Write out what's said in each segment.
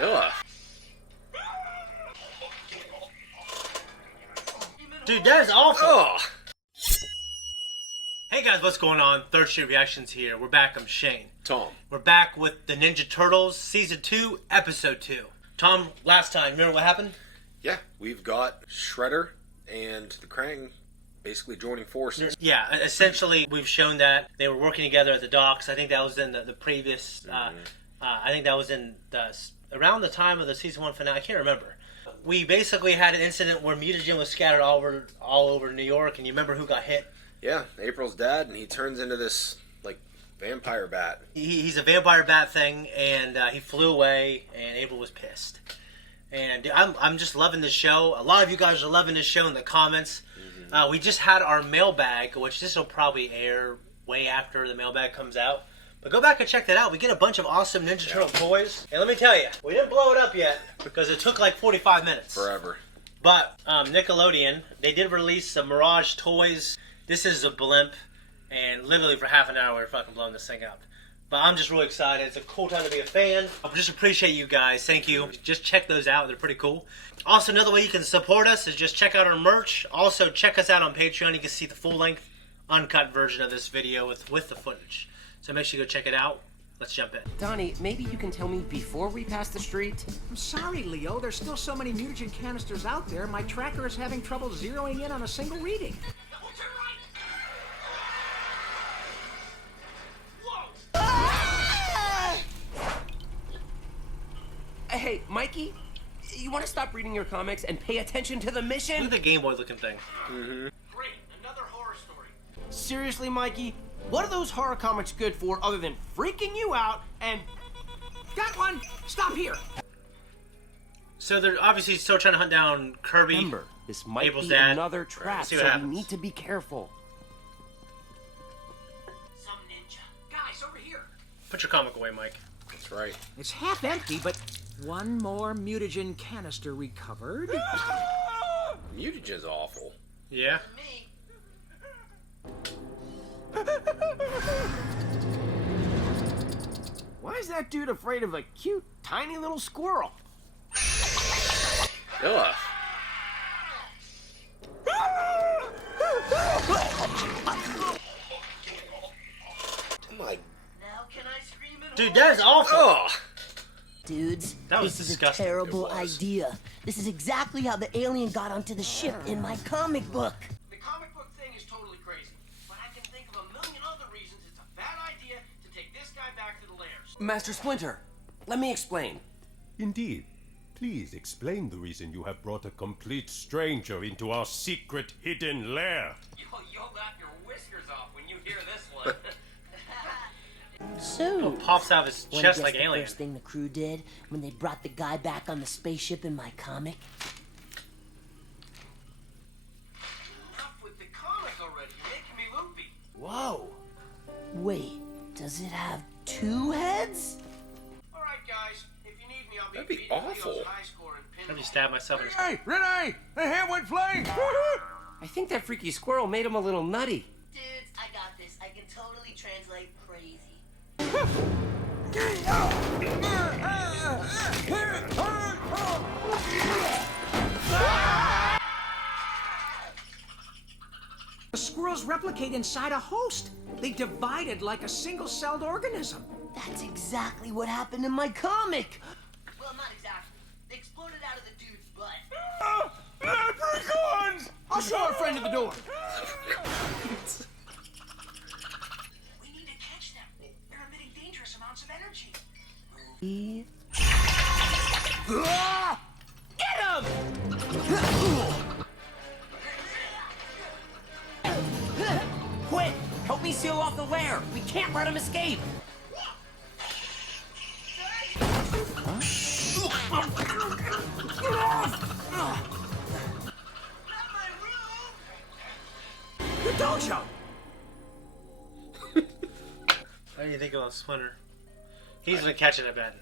Ugh. Dude, that is awful. Ugh. Hey guys, what's going on? Third Street Reactions here. We're back. I'm Shane. Tom. We're back with the Ninja Turtles, Season 2, Episode 2. Tom, last time, remember what happened? Yeah, we've got Shredder and the Krang basically joining forces. Yeah, essentially, we've shown that they were working together at the docks. I think that was in the previous... I think that was in around the time of the Season 1 finale. I can't remember. We basically had an incident where mutagen was scattered all over New York, and you remember who got hit? Yeah, April's dad, and he turns into this, like, vampire bat. He's a vampire bat thing, and he flew away, and April was pissed. And I'm just loving this show. A lot of you guys are loving this show in the comments. We just had our mailbag, which this will probably air way after the mailbag comes out. But go back and check that out. We get a bunch of awesome Ninja Turtle toys. And let me tell you, we didn't blow it up yet because it took like 45 minutes. Forever. But Nickelodeon, they did release some Mirage toys. This is a blimp. And literally for half an hour, we're fucking blowing this thing up. But I'm just really excited. It's a cool time to be a fan. I just appreciate you guys. Thank you. Just check those out. They're pretty cool. Also, another way you can support us is just check out our merch. Also, check us out on Patreon. You can see the full-length, uncut version of this video with the footage. So make sure you go check it out. Let's jump in. Donnie, maybe you can tell me before we pass the street? I'm sorry, Leo. There's still so many mutagen canisters out there. My tracker is having trouble zeroing in on a single reading. Hey, Mikey, you want to stop reading your comics and pay attention to the mission? Look at the Game Boy looking thing. Great, another horror story. Seriously, Mikey, what are those horror comics good for other than freaking you out and... Got one! Stop here! So they're obviously still trying to hunt down Kirby. Remember, this might April's be dad. another trap, See what so happens. we need to be careful. Some ninja. Guys, over here. Put your comic away, Mike. That's right. It's half empty, but one more mutagen canister recovered. Mutagen's awful. Yeah? Why is that dude afraid of a cute, tiny little squirrel? Ugh. Oh my... Now can I scream and Dude, that is awful. Ugh. Dudes, That was this disgusting. is a terrible It was. idea. This is exactly how the alien got onto the ship in my comic book. The comic book thing is totally crazy, but I can think of a million other reasons it's a bad idea to take this guy back to the lairs. Master Splinter, let me explain. Indeed. Please explain the reason you have brought a complete stranger into our secret hidden lair. You'll laugh your whiskers off when you hear this one. So, Pops out of his wanna chest guess like the alien. first thing the crew did when they brought the guy back on the spaceship in my comic? Enough with the comic already. You're making me loopy. Whoa. Wait, does it have two heads? All right, guys. If you need me, I'll be That'd be beating Leo's awful. high score in Let me pinball. stab myself in his... Hey, Renee! The hair went flying! I think that freaky squirrel made him a little nutty. Dudes, I got this. I can totally translate crazy. The squirrels replicate inside a host. They divided like a single-celled organism. That's exactly what happened in my comic. Well, not exactly. They exploded out of the dude's butt. Leprechauns! I'll show our friend at the door. We need to catch them. They're emitting dangerous amounts of energy. Get him! Quick! Help me seal off the lair. We can't let him escape. The dojo! How do you think about Splinter? He's gonna catch it, I bet.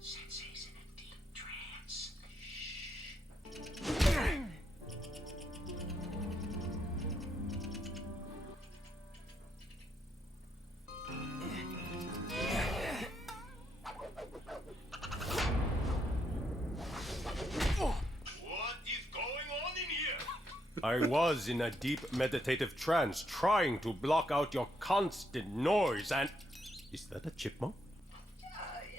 Sensei's in a deep trance. I was in a deep meditative trance trying to block out your constant noise and... Is that a chipmunk?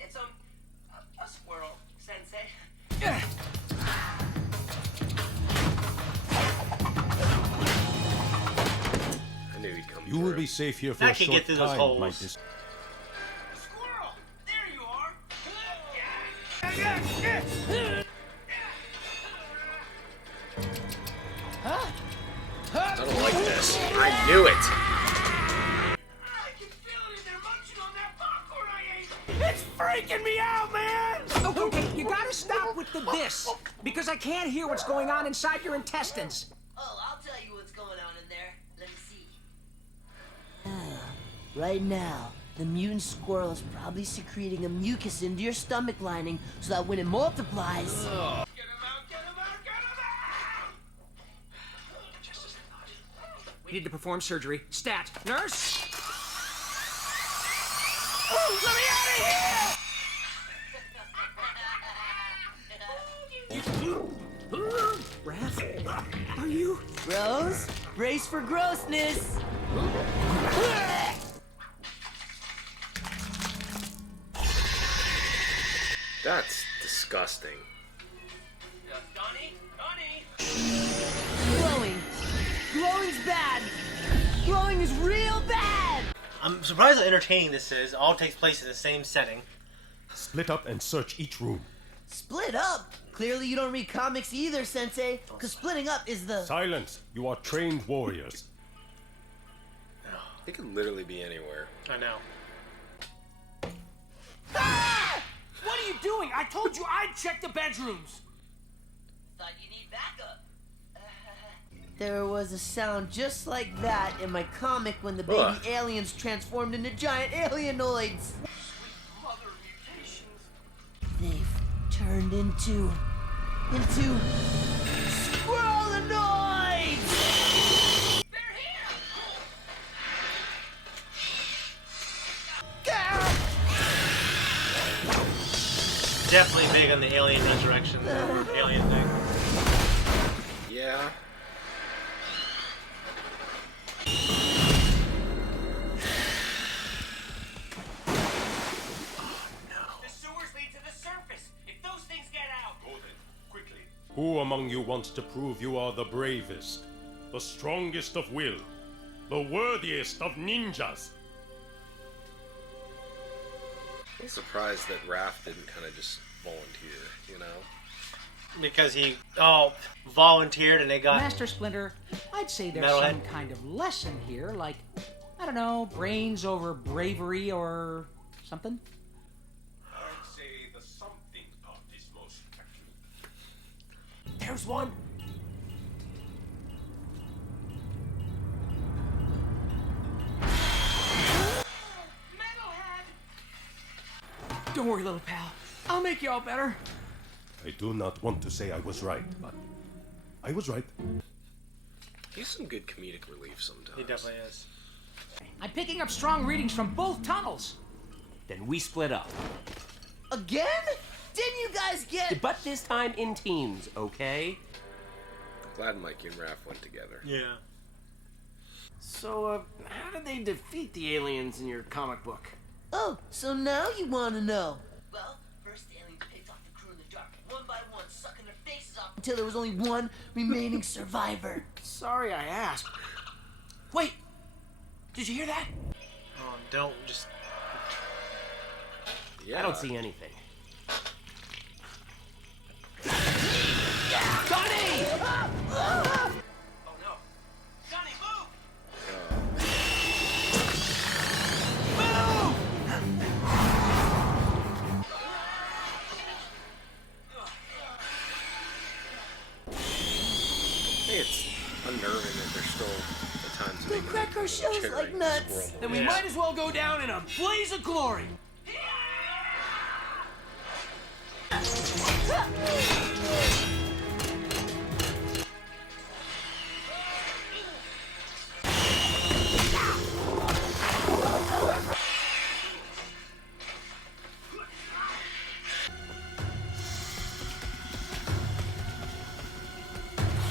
It's a squirrel, Sensei. I knew he'd come You will through. be safe here for I a can short get through those time, holes. my Squirrel! There you are! I don't like this. I knew it. I can feel it in there munching on that popcorn I ate! It's freaking me out, man! Okay, you gotta stop with the this, because I can't hear what's going on inside your intestines. Oh, I'll tell you what's going on in there. Let me see. Right now, the mutant squirrel is probably secreting a mucus into your stomach lining so that when it multiplies... Get him out! Get him out! Get him out! Just as I thought. We need to perform surgery. Stat. Nurse? Oh, let me out of here! Raph? Are you? Bros, brace for grossness! That's disgusting. Donnie? Donnie! Glowing. Glowing's bad. Glowing is real bad! I'm surprised how entertaining this is. It all takes place in the same setting. Split up and search each room. Split up? Clearly you don't read comics either, Sensei, because splitting up is the... Silence. You are trained warriors. It could literally be anywhere. I know. Ah! What are you doing? I told you I'd check the bedrooms. Thought you need backup. There was a sound just like that in my comic when the baby Ugh. aliens transformed into giant alienoids. Mother mutations. They've turned into Squirrelanoids! They're here! Definitely big on the alien resurrection, alien thing. Yeah. The sewers lead to the surface. If those things get out... Go then, quickly. Who among you wants to prove you are the bravest, the strongest of will, the worthiest of ninjas? I'm surprised that Raph didn't kind of just volunteer, you know? Because he volunteered and they got Master Splinter, I'd say there's Metalhead. some kind of lesson here, like, I don't know, brains over bravery or something. I'd say the something part is most accurate. There's one. Metalhead! Don't worry, little pal. I'll make you all better. I do not want to say I was right, but I was right. He's some good comedic relief sometimes. he definitely is. I'm picking up strong readings from both tunnels. Then we split up. Again? Didn't you guys get... But this time in teams, okay? Glad Mikey and Raph went together. Yeah. So, how did they defeat the aliens in your comic book? Oh, so now you want to know. Well, first the aliens picked off the crew in the dark, one by one, sucking their faces off until there was only one remaining survivor. Sorry I asked. Wait! Did you hear that? Don't just. Yeah. I don't see anything. Oh no. Johnny, move! I think it's unnerving that they're still at times They making crack our shells cherry like nuts. squirrel. Then we might as well go down in a blaze of glory.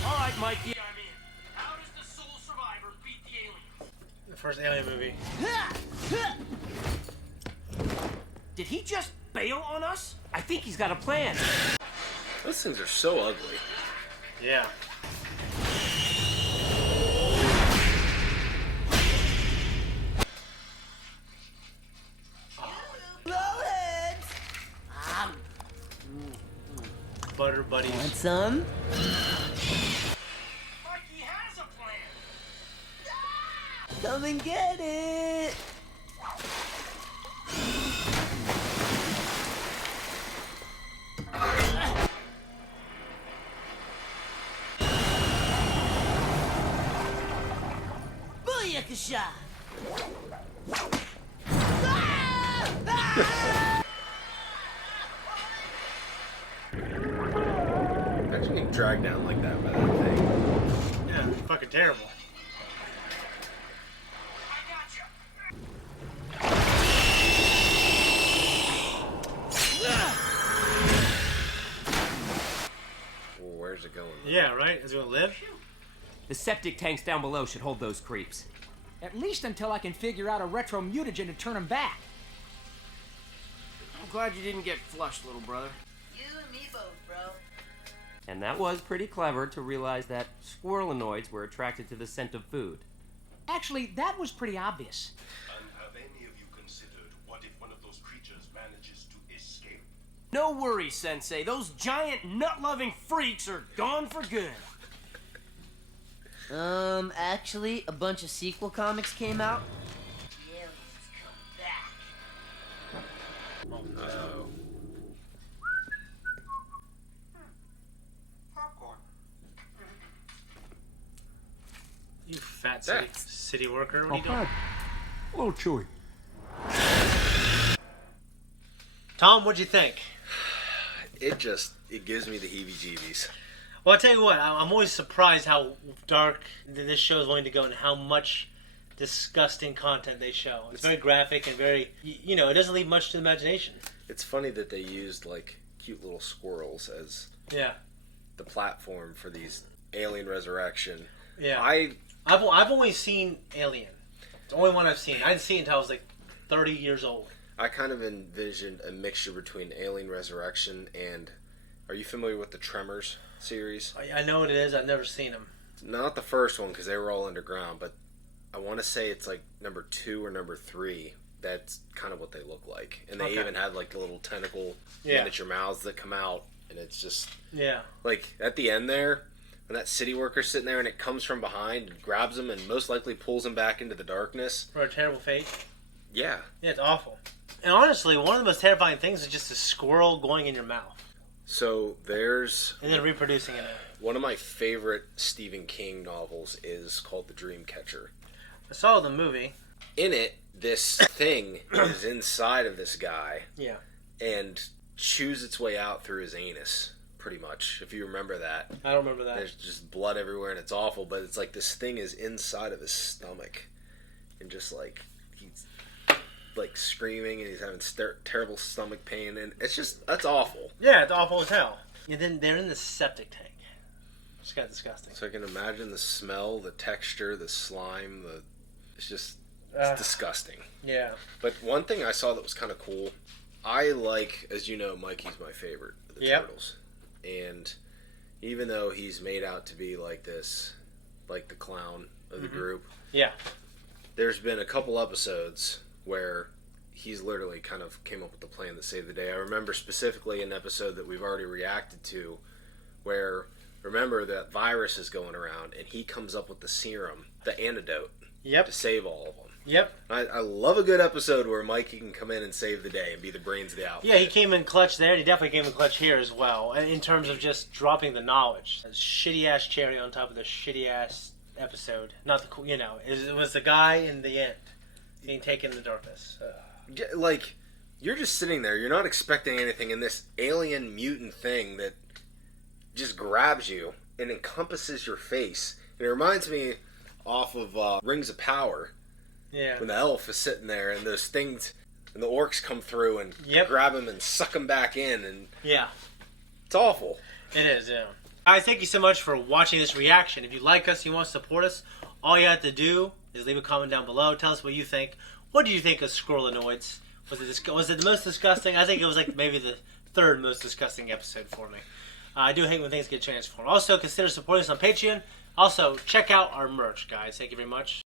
All right, Mikey. I'm in. Did he just bail on us? I think he's got a plan. Those things are so ugly. Yeah. Blowheads! Butter buddies. Want some? Mikey has a plan. Come and get it! Booyakasha! Imagine being dragged down like that by that thing. Yeah, fucking terrible. I got you. Well, where's it going? Yeah, right? Is it gonna live? The septic tanks down below should hold those creeps. At least until I can figure out a retro mutagen to turn him back. I'm glad you didn't get flushed, little brother. You and me both, bro. And that was pretty clever to realize that Squirrelanoids were attracted to the scent of food. Actually, that was pretty obvious. And have any of you considered what if one of those creatures manages to escape? No worries, Sensei. Those giant nut-loving freaks are gone for good. Actually, a bunch of sequel comics came out. Aliens come back. Uh-oh. Popcorn. You fat There. city worker. What are you doing? A little chewy. Tom, what'd you think? It gives me the heebie-jeebies. Well, I'll tell you what, I'm always surprised how dark this show is willing to go and how much disgusting content they show. It's very graphic and very, you know, it doesn't leave much to the imagination. It's funny that they used, like, cute little squirrels as Yeah. the platform for these alien resurrection. Yeah. I I've only seen Alien. It's the only one I've seen. I didn't see it until I was like 30 years old. kind of envisioned a mixture between Alien Resurrection and... Are you familiar with the Tremors series? I know what it is. I've never seen them. Not the first one, because they were all underground, but I want to say it's like number 2 or number 3. That's kind of what they look like. And they Okay. even have like the little tentacle Yeah. miniature mouths that come out, and it's just... Yeah. Like, at the end there, when that city worker's sitting there and it comes from behind and grabs him and most likely pulls him back into the darkness. For a terrible fate. Yeah. Yeah, it's awful. And honestly, one of the most terrifying things is just a squirrel going in your mouth. So there's... And then reproducing in it. One of my favorite Stephen King novels is called The Dreamcatcher. I saw the movie. In it, this thing is inside of this guy Yeah. and chews its way out through his anus, pretty much, if you remember that. I don't remember that. There's just blood everywhere and it's awful, but it's like this thing is inside of his stomach and just like he's like screaming and he's having terrible stomach pain, and it's just, that's awful. Yeah, it's awful as hell. And then they're in the septic tank. It's kind of disgusting. So I can imagine the smell, the texture, the slime, it's just, it's disgusting. Yeah. But one thing I saw that was kind of cool, I like, as you know, Mikey's my favorite of the Yep. Turtles. And even though he's made out to be like this, like the clown of the group, Yeah. there's been a couple episodes where he's literally kind of came up with the plan to save the day. I remember specifically an episode that we've already reacted to where, remember, that virus is going around and he comes up with the serum, the antidote, Yep. to save all of them. Yep. I love a good episode where Mikey can come in and save the day and be the brains of the outfit. Yeah, he came in clutch there, and he definitely came in clutch here as well, in terms of just dropping the knowledge. A shitty-ass cherry on top of the shitty-ass episode. Not the, you know, it was the guy in the end being taken in the darkness. Yeah, like, you're just sitting there, you're not expecting anything, and this alien mutant thing that just grabs you and encompasses your face. And it reminds me off of Rings of Power. Yeah. When the elf is sitting there and those things and the orcs come through and Yep. grab him and suck him back in, and Yeah. it's awful. It is, yeah. I thank you so much for watching this reaction. If you like us, you want to support us, all you have to do is leave a comment down below. Tell us what you think. What do you think of Squirrelanoids? Was it the most disgusting? I think it was like maybe the third most disgusting episode for me. I do hate when things get transformed. Also, consider supporting us on Patreon. Also, check out our merch, guys. Thank you very much.